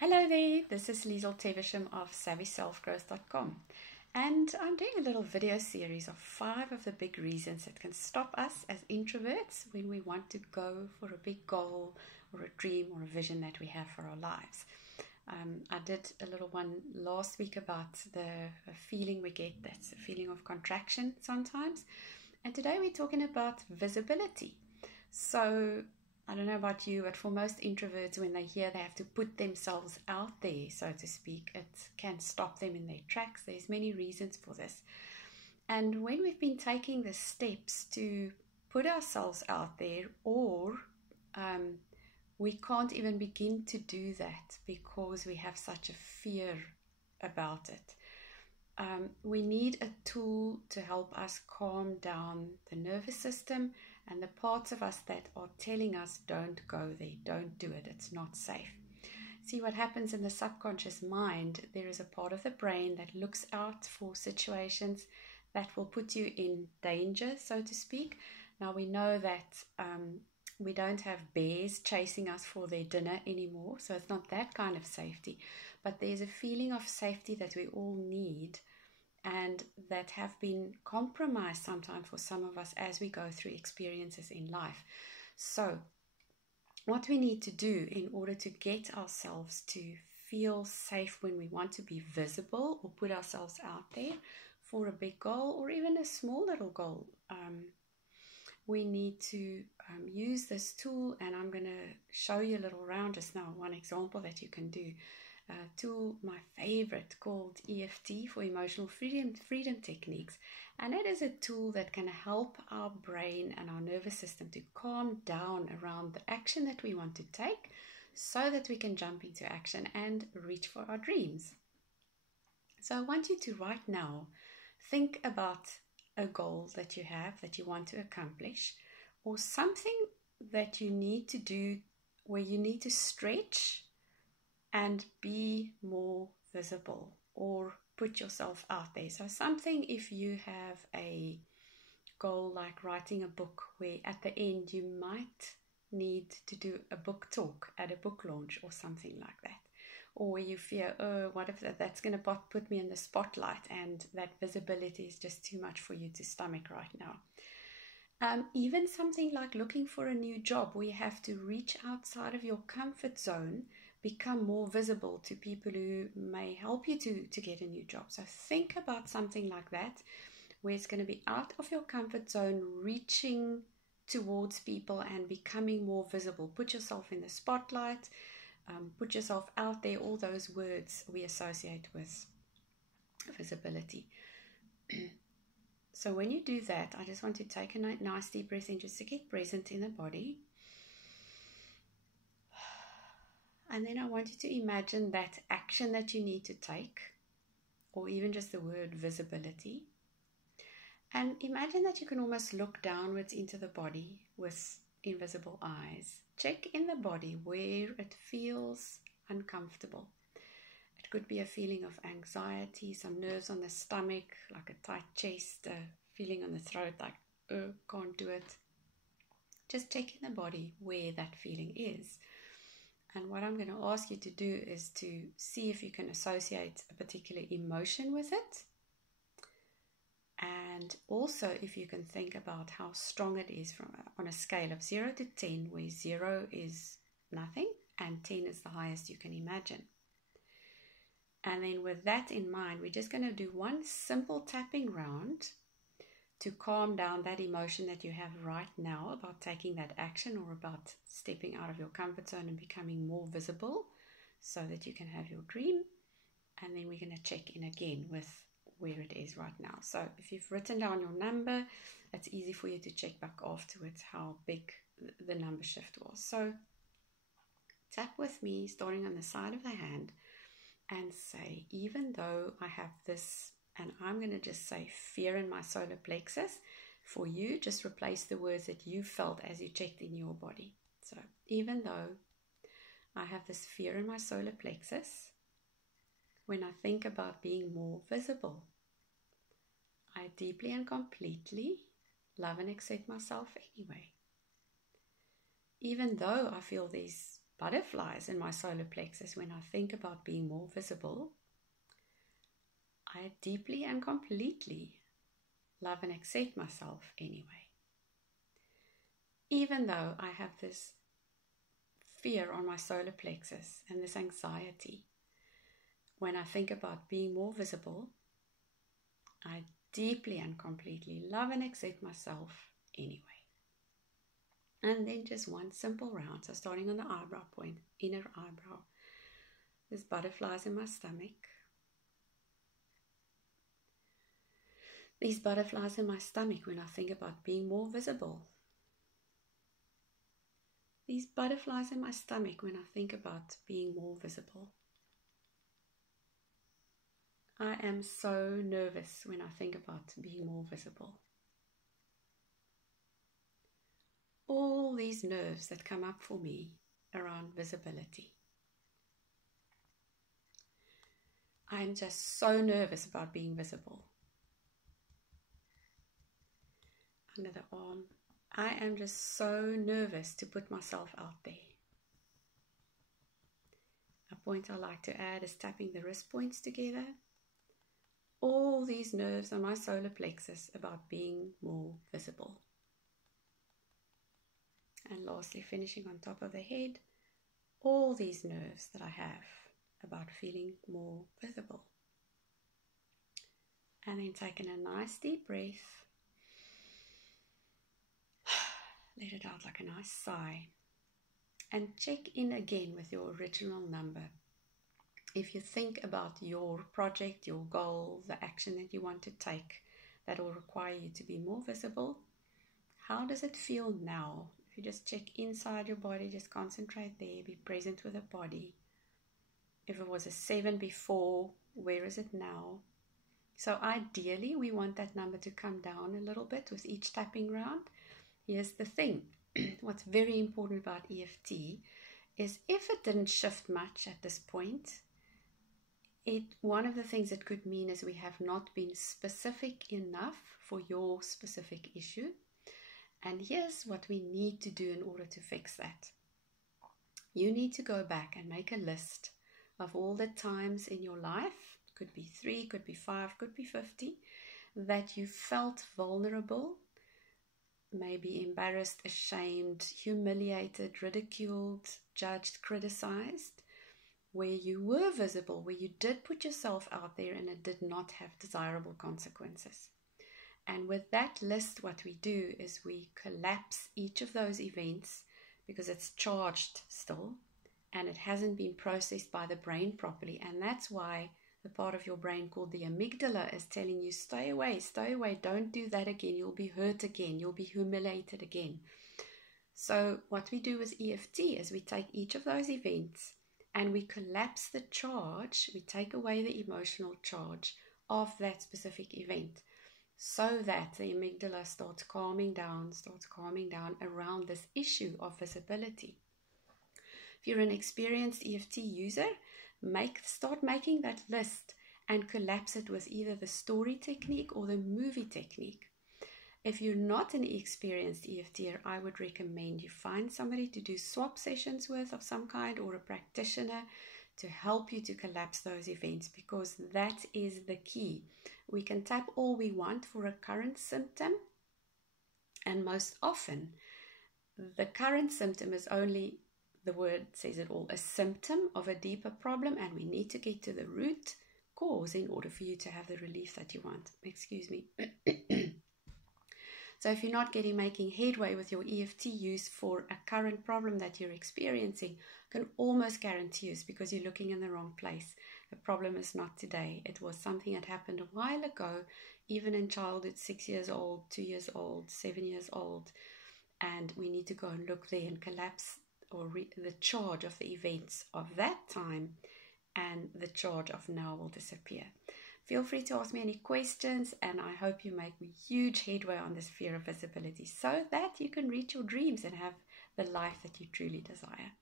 Hello there, this is Liesl Tevisham of SavvySelfGrowth.com, and I'm doing a little video series of 5 of the big reasons that can stop us as introverts when we want to go for a big goal or a dream or a vision that we have for our lives. I did a little one last week about the feeling we get, that's a feeling of contraction sometimes, and today we're talking about visibility. So I don't know about you, but for most introverts, when they hear they have to put themselves out there, so to speak, it can stop them in their tracks. There's many reasons for this. And when we've been taking the steps to put ourselves out there, or we can't even begin to do that because we have such a fear about it. We need a tool to help us calm down the nervous system and the parts of us that are telling us don't go there, don't do it, it's not safe. See what happens in the subconscious mind. There is a part of the brain that looks out for situations that will put you in danger, so to speak. Now we know that we don't have bears chasing us for their dinner anymore, so it's not that kind of safety, but there's a feeling of safety that we all need and that have been compromised sometimes for some of us as we go through experiences in life. So what we need to do in order to get ourselves to feel safe when we want to be visible or put ourselves out there for a big goal or even a small little goal, we need to use this tool, and I'm going to show you a little round just now, one example that you can do. Tool, my favorite, called EFT, for emotional freedom techniques, and it is a tool that can help our brain and our nervous system to calm down around the action that we want to take so that we can jump into action and reach for our dreams. So I want you to right now think about a goal that you have that you want to accomplish, or something that you need to do where you need to stretch and be more visible or put yourself out there. So something, if you have a goal like writing a book where at the end you might need to do a book talk at a book launch or something like that, or where you fear, oh, what if that's going to put me in the spotlight and that visibility is just too much for you to stomach right now. Even something like looking for a new job where you have to reach outside of your comfort zone, become more visible to people who may help you to get a new job. So think about something like that, where it's going to be out of your comfort zone, reaching towards people and becoming more visible. Put yourself in the spotlight, put yourself out there, all those words we associate with visibility. So when you do that, I just want to take a nice deep breath in just to get present in the body. And then I want you to imagine that action that you need to take, or even just the word visibility. And imagine that you can almost look downwards into the body with invisible eyes. Check in the body where it feels uncomfortable. It could be a feeling of anxiety, some nerves on the stomach, like a tight chest, a feeling on the throat like, oh, can't do it. Just check in the body where that feeling is. And what I'm going to ask you to do is to see if you can associate a particular emotion with it. And also if you can think about how strong it is on a scale of 0 to 10, where 0 is nothing and 10 is the highest you can imagine. And then with that in mind, we're just going to do one simple tapping round to calm down that emotion that you have right now about taking that action or about stepping out of your comfort zone and becoming more visible so that you can have your dream. And then we're going to check in again with where it is right now. So if you've written down your number, it's easy for you to check back afterwards how big the number shift was. So tap with me, starting on the side of the hand, and say, even though I have this, and I'm going to just say fear in my solar plexus. For you, just replace the words that you felt as you checked in your body. So even though I have this fear in my solar plexus, when I think about being more visible, I deeply and completely love and accept myself anyway. Even though I feel these butterflies in my solar plexus when I think about being more visible, I deeply and completely love and accept myself anyway. Even though I have this fear on my solar plexus and this anxiety, when I think about being more visible, I deeply and completely love and accept myself anyway. And then just one simple round. So starting on the eyebrow point, inner eyebrow. There's butterflies in my stomach. These butterflies in my stomach when I think about being more visible. These butterflies in my stomach when I think about being more visible. I am so nervous when I think about being more visible. All these nerves that come up for me around visibility. I'm just so nervous about being visible. Under the arm, I am just so nervous to put myself out there. A point I like to add is tapping the wrist points together. All these nerves on my solar plexus about being more visible. And lastly, finishing on top of the head, all these nerves that I have about feeling more visible. And then taking a nice deep breath. Let it out like a nice sigh. And check in again with your original number. If you think about your project, your goal, the action that you want to take that will require you to be more visible, how does it feel now? If you just check inside your body, just concentrate there, be present with the body. If it was a 7 before, where is it now? So ideally, we want that number to come down a little bit with each tapping round. Here's the thing. What's very important about EFT is if it didn't shift much at this point, one of the things it could mean is we have not been specific enough for your specific issue. And here's what we need to do in order to fix that. You need to go back and make a list of all the times in your life, could be 3, could be 5, could be 50, that you felt vulnerable, maybe embarrassed, ashamed, humiliated, ridiculed, judged, criticized, where you were visible, where you did put yourself out there and it did not have desirable consequences. And with that list, what we do is we collapse each of those events because it's charged still and it hasn't been processed by the brain properly. And that's why the part of your brain called the amygdala is telling you, stay away, don't do that again. You'll be hurt again. You'll be humiliated again. So what we do with EFT is we take each of those events and we collapse the charge. We take away the emotional charge of that specific event so that the amygdala starts calming down around this issue of visibility. If you're an experienced EFT user, start making that list and collapse it with either the story technique or the movie technique. If you're not an experienced EFTer, I would recommend you find somebody to do swap sessions with of some kind or a practitioner to help you to collapse those events, because that is the key. We can tap all we want for a current symptom, and most often the current symptom is only, the word says it all, a symptom of a deeper problem, and we need to get to the root cause in order for you to have the relief that you want. Excuse me. So if you're not making headway with your EFT use for a current problem that you're experiencing, I can almost guarantee you it's because you're looking in the wrong place. The problem is not today. It was something that happened a while ago, even in childhood, 6 years old, 2 years old, 7 years old. And we need to go and look there and collapse the charge of the events of that time, and the charge of now will disappear. Feel free to ask me any questions, and I hope you make huge headway on this fear of visibility so that you can reach your dreams and have the life that you truly desire.